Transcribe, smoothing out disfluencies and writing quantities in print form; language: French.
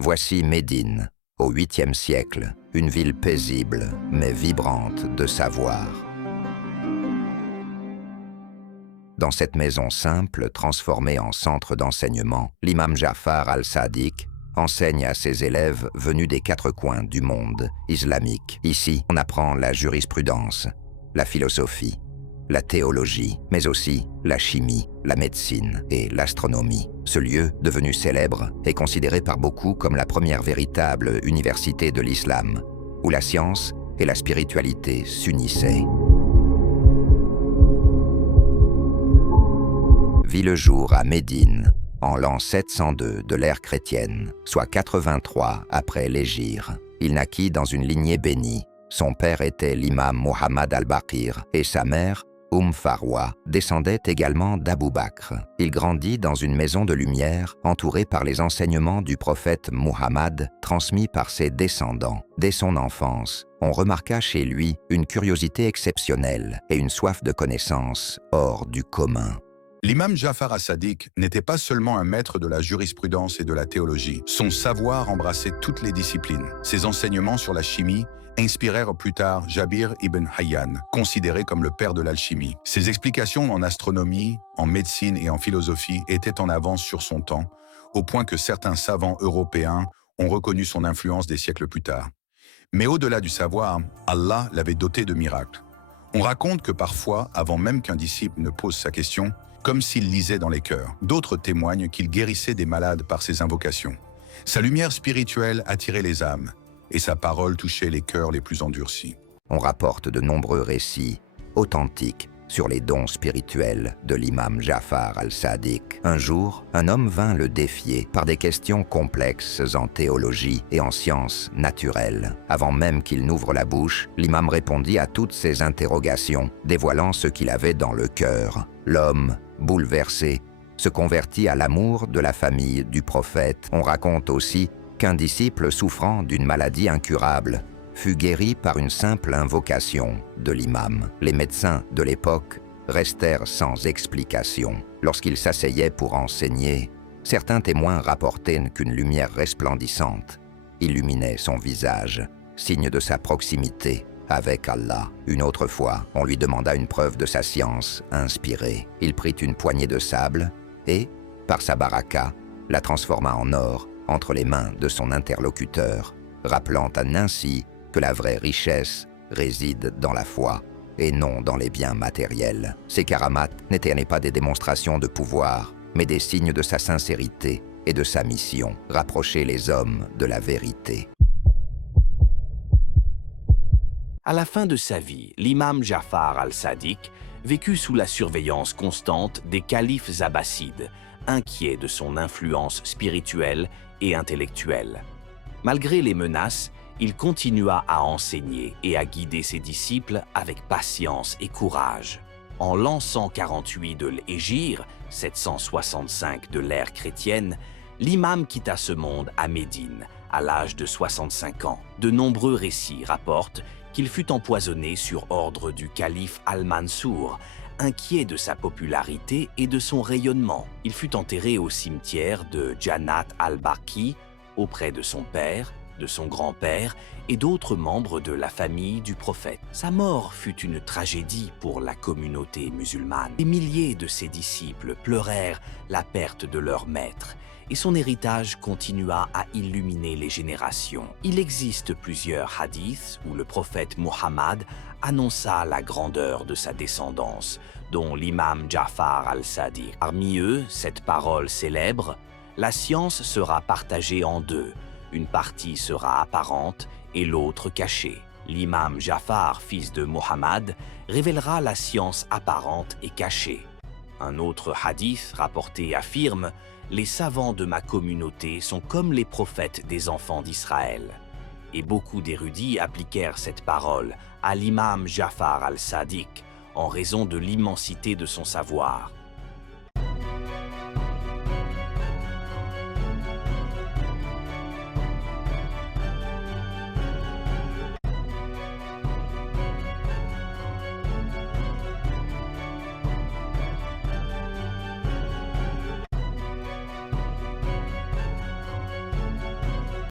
Voici Médine, au 8e siècle, une ville paisible mais vibrante de savoir. Dans cette maison simple, transformée en centre d'enseignement, l'imam Ja'far al-Sadiq enseigne à ses élèves venus des 4 coins du monde islamique. Ici, on apprend la jurisprudence, la philosophie, la théologie, mais aussi la chimie, la médecine et l'astronomie. Ce lieu, devenu célèbre, est considéré par beaucoup comme la première véritable université de l'islam, où la science et la spiritualité s'unissaient. Vit le jour à Médine, en l'an 702 de l'ère chrétienne, soit 83 après l'Hégire. Il naquit dans une lignée bénie. Son père était l'imam Muhammad al-Baqir et sa mère, Farwa, descendait également d'Abou Bakr. Il grandit dans une maison de lumière entourée par les enseignements du prophète Muhammad transmis par ses descendants. Dès son enfance, on remarqua chez lui une curiosité exceptionnelle et une soif de connaissance hors du commun. L'imam Ja'far as-Sadiq n'était pas seulement un maître de la jurisprudence et de la théologie. Son savoir embrassait toutes les disciplines. Ses enseignements sur la chimie inspirèrent plus tard Jabir ibn Hayyan, considéré comme le père de l'alchimie. Ses explications en astronomie, en médecine et en philosophie étaient en avance sur son temps, au point que certains savants européens ont reconnu son influence des siècles plus tard. Mais au-delà du savoir, Allah l'avait doté de miracles. On raconte que parfois, avant même qu'un disciple ne pose sa question, comme s'il lisait dans les cœurs. D'autres témoignent qu'il guérissait des malades par ses invocations. Sa lumière spirituelle attirait les âmes, et sa parole touchait les cœurs les plus endurcis. On rapporte de nombreux récits authentiques sur les dons spirituels de l'imam Ja'far al-Sadiq. Un jour, un homme vint le défier par des questions complexes en théologie et en sciences naturelles. Avant même qu'il n'ouvre la bouche, l'imam répondit à toutes ces interrogations, dévoilant ce qu'il avait dans le cœur. L'homme, bouleversé, se convertit à l'amour de la famille du prophète. On raconte aussi qu'un disciple souffrant d'une maladie incurable fut guéri par une simple invocation de l'imam. Les médecins de l'époque restèrent sans explication. Lorsqu'il s'asseyait pour enseigner, certains témoins rapportaient qu'une lumière resplendissante illuminait son visage, signe de sa proximité avec Allah. Une autre fois, on lui demanda une preuve de sa science inspirée. Il prit une poignée de sable et, par sa baraka, la transforma en or entre les mains de son interlocuteur, rappelant ainsi que la vraie richesse réside dans la foi et non dans les biens matériels. Ces karamates n'étaient pas des démonstrations de pouvoir, mais des signes de sa sincérité et de sa mission, rapprocher les hommes de la vérité. À la fin de sa vie, l'imam Ja'far al-Sadiq vécut sous la surveillance constante des califes abbassides, inquiets de son influence spirituelle et intellectuelle. Malgré les menaces, il continua à enseigner et à guider ses disciples avec patience et courage. En l'an 148 de l'Hégire, 765 de l'ère chrétienne, l'imam quitta ce monde à Médine, à l'âge de 65 ans. De nombreux récits rapportent qu'il fut empoisonné sur ordre du calife Al-Mansour, inquiet de sa popularité et de son rayonnement. Il fut enterré au cimetière de Jannat al-Baqi, auprès de son père, de son grand-père et d'autres membres de la famille du prophète. Sa mort fut une tragédie pour la communauté musulmane. Des milliers de ses disciples pleurèrent la perte de leur maître, et son héritage continua à illuminer les générations. Il existe plusieurs hadiths où le prophète Muhammad annonça la grandeur de sa descendance, dont l'imam Ja'far al-Sadiq. Parmi eux, cette parole célèbre: « La science sera partagée en deux, une partie sera apparente et l'autre cachée. » L'imam Ja'far, fils de Muhammad, révélera la science apparente et cachée. Un autre hadith rapporté affirme: « Les savants de ma communauté sont comme les prophètes des enfants d'Israël. » Et beaucoup d'érudits appliquèrent cette parole à l'imam Ja'far al-Sadiq en raison de l'immensité de son savoir.